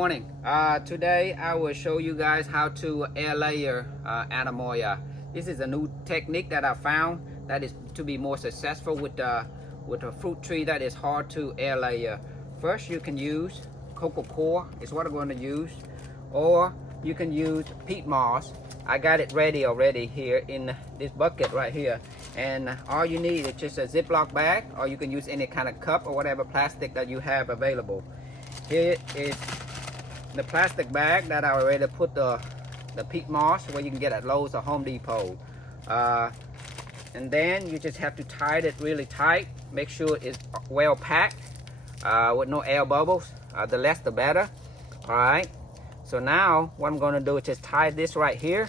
morning. Today I will show you guys how to air layer Atemoya. This is a new technique that I found that is to be more successful with a fruit tree that is hard to air layer. First, you can use cocoa coir is what I'm going to use, or you can use peat moss. I got it ready already here in this bucket right here, and all you need is just a Ziploc bag, or you can use any kind of cup or whatever plastic that you have available. Here is the plastic bag that I already put the peat moss, where you can get at Lowe's or Home Depot. And then you just have to tie it really tight. Make sure it's well packed with no air bubbles. The less the better. All right. So now what I'm going to do is just tie this right here,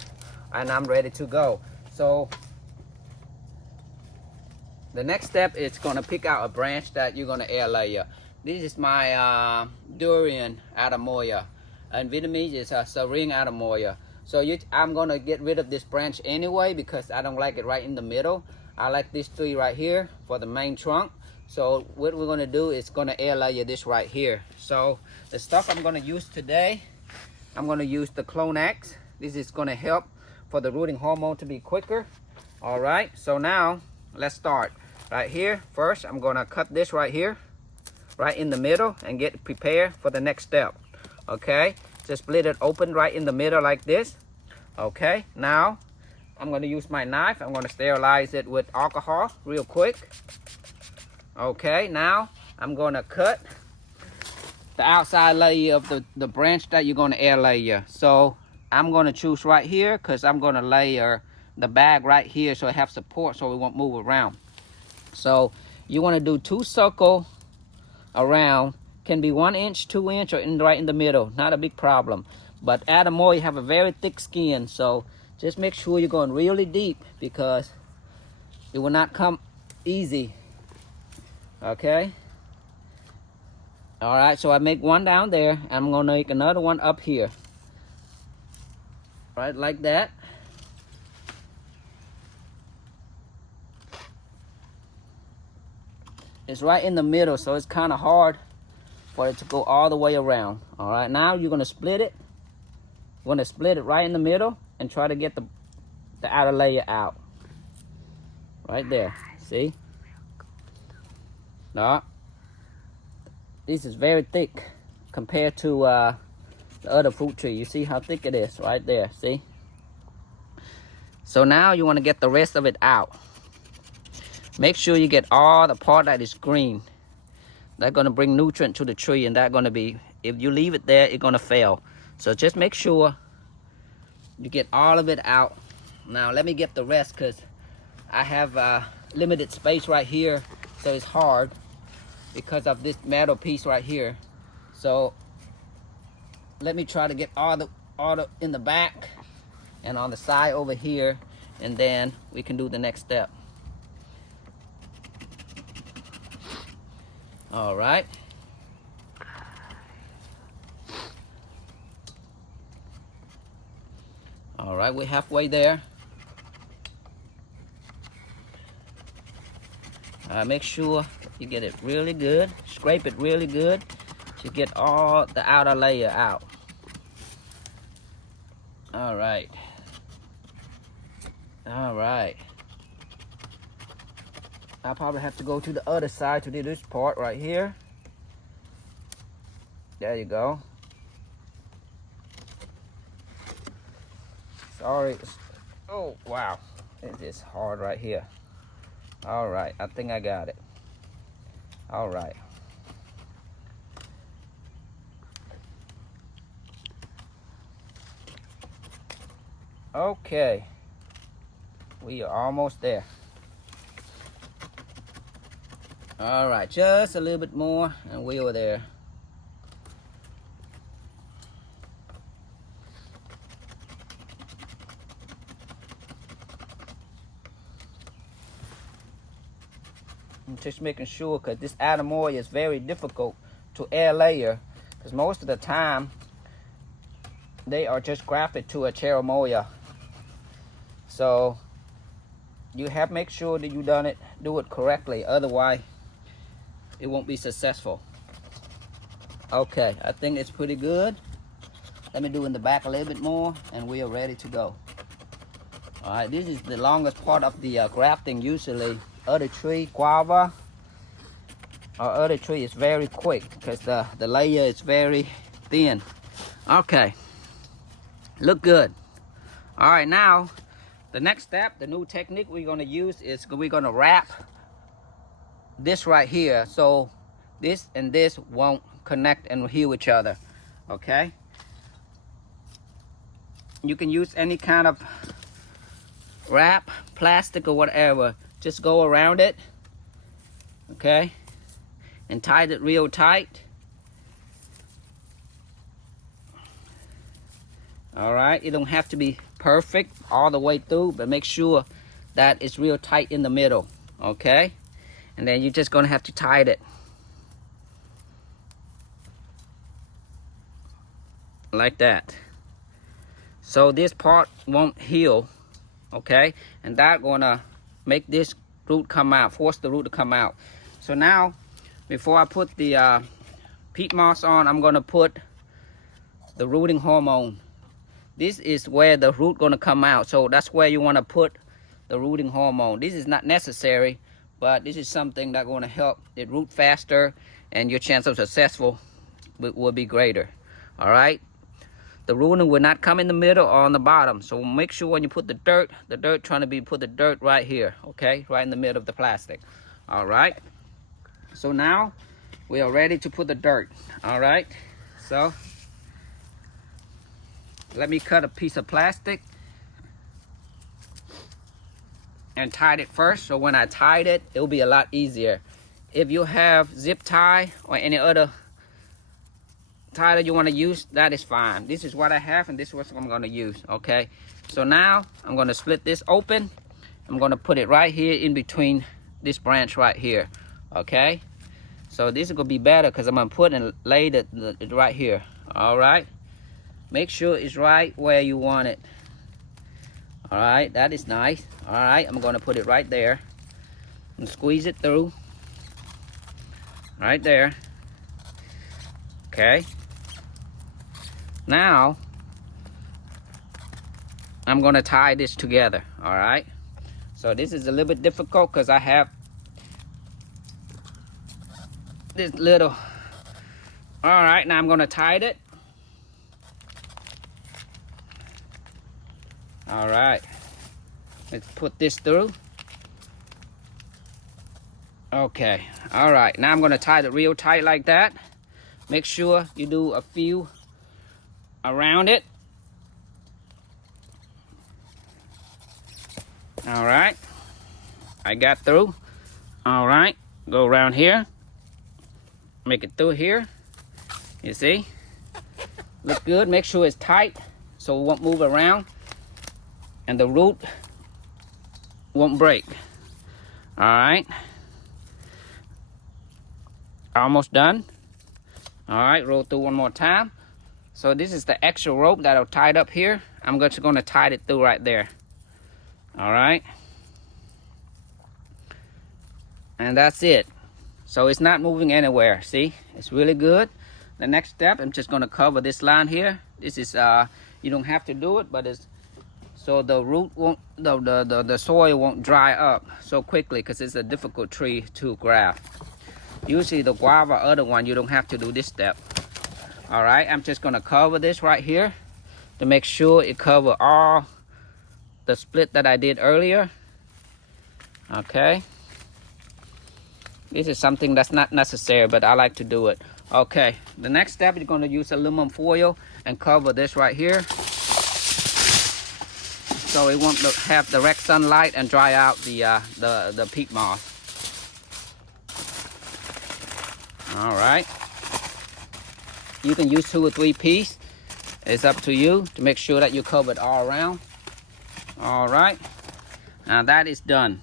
and I'm ready to go. So the next step is going to pick out a branch that you're going to air layer. This is my Durian Atemoya, and Vietnamese is a Durian Atemoya. So I'm going to get rid of this branch anyway because I don't like it right in the middle. I like this tree right here for the main trunk. So what we're going to do is going to air layer this right here. So the stuff I'm going to use today, I'm going to use the Clonex. This is going to help for the rooting hormone to be quicker. All right, so now let's start. Right here, first I'm going to cut this right here, right in the middle, and get prepared for the next step. Okay, just split it open right in the middle like this. Okay, now I'm going to use my knife. I'm going to sterilize it with alcohol real quick. Okay, now I'm going to cut the outside layer of the branch that you're going to air layer. So I'm going to choose right here because I'm going to layer the bag right here so it has support so it won't move around. So you want to do 2 circles around. Can be 1 inch, 2 inch, or right in the middle. Not a big problem. But Atemoya have a very thick skin, so just make sure you're going really deep because it will not come easy. Okay. All right, so I make one down there. I'm going to make another one up here. Right, like that. It's right in the middle, so it's kind of hard for it to go all the way around. All right, now you're going to split it. You're going to split it right in the middle and try to get the outer layer out. Right there, see? No. This is very thick compared to the other fruit tree. You see how thick it is right there, see? So now you want to get the rest of it out. Make sure you get all the part that is green. That's going to bring nutrient to the tree, and that's going to be, if you leave it there, it's going to fail. So just make sure you get all of it out. Now let me get the rest because I have limited space right here, so it's hard because of this metal piece right here. So let me try to get all the in the back and on the side over here, and then we can do the next step. All right. All right, we're halfway there. Make sure you get it really good. Scrape it really good to get all the outer layer out. All right. All right. I'll probably have to go to the other side to do this part right here. There you go. Sorry. Oh, wow. It is hard right here. All right. I think I got it. All right. Okay. We are almost there. All right, just a little bit more and we are there. I'm just making sure because this Atemoya is very difficult to air layer because most of the time they are just grafted to a Atemoya. So you have to make sure that you do it correctly, otherwise it won't be successful. Okay, I think it's pretty good. Let me do in the back a little bit more, and we are ready to go. All right, this is the longest part of the grafting. Usually, other tree, guava, or other tree is very quick because the layer is very thin. Okay, look good. All right, now the next step, the new technique we're gonna use is we're gonna wrap this right here, so this and this won't connect and heal each other. Okay, you can use any kind of wrap, plastic or whatever, just go around it, okay, and tie it real tight. All right, it don't have to be perfect all the way through, but make sure that it's real tight in the middle, okay? And then you're just gonna have to tie it like that, so this part won't heal, okay? And that's gonna make this root come out, force the root to come out. So now, before I put the peat moss on, I'm gonna put the rooting hormone. This is where the root gonna come out, so that's where you wanna put the rooting hormone. This is not necessary, but this is something that's gonna help it root faster, and your chance of successful will be greater. All right. The rooting will not come in the middle or on the bottom. So make sure when you put the dirt trying to be put the dirt right here, okay? Right in the middle of the plastic. All right. So now we are ready to put the dirt. All right. So let me cut a piece of plastic and tie it first. So when I tied it, it'll be a lot easier. If you have zip tie or any other tie that you want to use, that is fine. This is what I have, and this is what I'm going to use. Okay, so now I'm going to split this open. I'm going to put it right here in between this branch right here. Okay, so this is going to be better because I'm going to put and lay it right here. All right, make sure it's right where you want it. All right, that is nice. All right, I'm going to put it right there and squeeze it through right there. Okay, now I'm going to tie this together. All right, so this is a little bit difficult because I have this little. All right, now I'm going to tie it. All right, let's put this through. Okay, all right, now I'm going to tie it real tight like that. Make sure you do a few around it. All right, I got through. All right, go around here, make it through here. You see, look good. Make sure it's tight so it won't move around and the root won't break. All right, almost done. All right, roll through one more time. So this is the extra rope that I've tied up here. I'm just going to tie it through right there. All right, and that's it. So it's not moving anywhere. See, it's really good. The next step, I'm just going to cover this line here. This is you don't have to do it, but it's so the root won't, the soil won't dry up so quickly because it's a difficult tree to graft. Usually the guava, other one, you don't have to do this step. All right, I'm just gonna cover this right here to make sure it cover all the split that I did earlier. Okay, this is something that's not necessary, but I like to do it. Okay, the next step, you're gonna use aluminum foil and cover this right here, so it won't have direct sunlight and dry out the peat moss. All right, you can use 2 or 3 pieces. It's up to you to make sure that you cover it all around. All right, now that is done.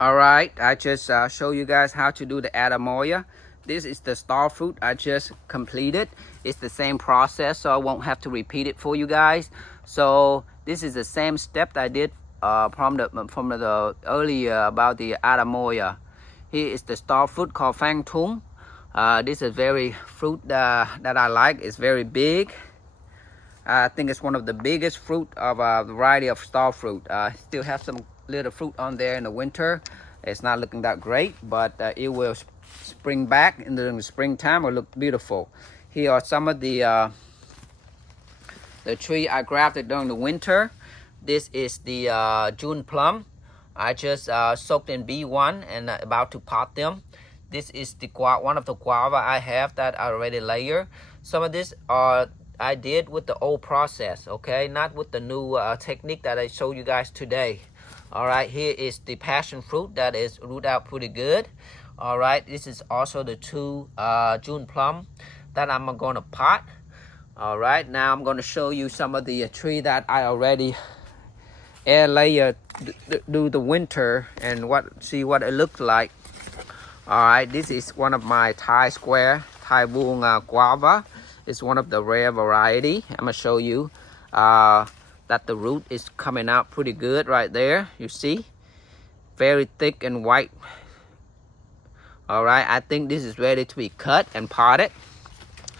All right, I just show you guys how to do the Atemoya. This is the Starfuit I just completed. It's the same process, so I won't have to repeat it for you guys. So this is the same step that I did from the earlier about the Atemoya. Here is the Starfuit called Fang Tung. This is very fruit that I like. It's very big. I think it's one of the biggest fruit of a variety of star fruit. Still have some little fruit on there in the winter. It's not looking that great, but it will spring back in the springtime. Will look beautiful. Here are some of the tree I grafted during the winter. This is the June plum. I just soaked in B1 and about to pot them. This is the one of the guava I have that I already layer. Some of this are I did with the old process, okay, not with the new technique that I showed you guys today. All right, here is the passion fruit that is root out pretty good. All right, this is also the 2 June plum that I'm gonna pot. All right, now I'm gonna show you some of the tree that I already air layer do the winter and see what it looks like. All right, this is one of my Thai square Thai bull guava. It's one of the rare variety. I'm gonna show you that the root is coming out pretty good right there. You see, very thick and white. All right, I think this is ready to be cut and potted.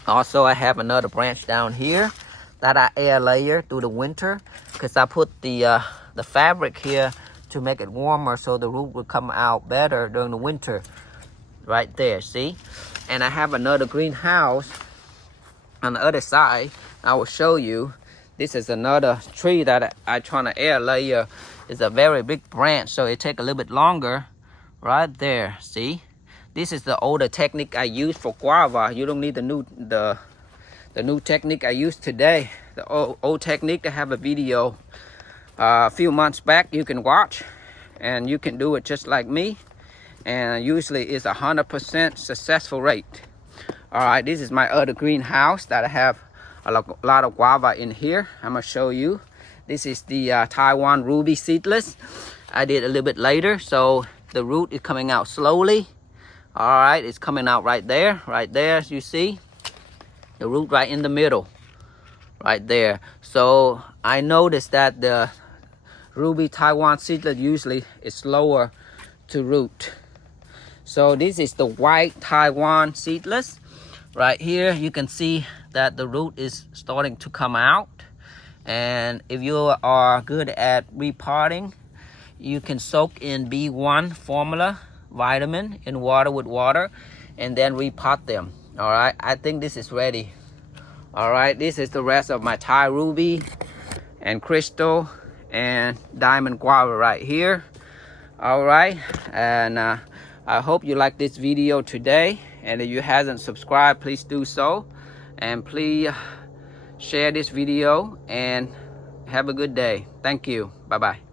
Also, I have another branch down here that I air layer through the winter because I put the fabric here to make it warmer so the root will come out better during the winter. Right there, see? And I have another greenhouse on the other side. I will show you. This is another tree that I trying to air layer. It's a very big branch, so it take a little bit longer. Right there, see? This is the older technique I use for guava. You don't need the new technique I use today. The old technique, I have a video a few months back you can watch, and you can do it just like me. And usually it's 100% successful rate. All right, this is my other greenhouse that I have a lot of guava in here. I'm gonna show you. This is the Taiwan ruby seedless. I did a little bit later, so the root is coming out slowly. All right, it's coming out right there, as you see. The root right in the middle, right there. So I noticed that the ruby Taiwan seedless usually is slower to root. So this is the white Taiwan seedless. Right here, you can see that the root is starting to come out. And if you are good at repotting, you can soak in B1 formula vitamin in water and then repot them. All right, I think this is ready. All right, this is the rest of my Thai ruby and crystal and diamond guava right here. All right, and I hope you like this video today, and if you haven't subscribed, please do so, and please share this video and have a good day. Thank you. Bye bye.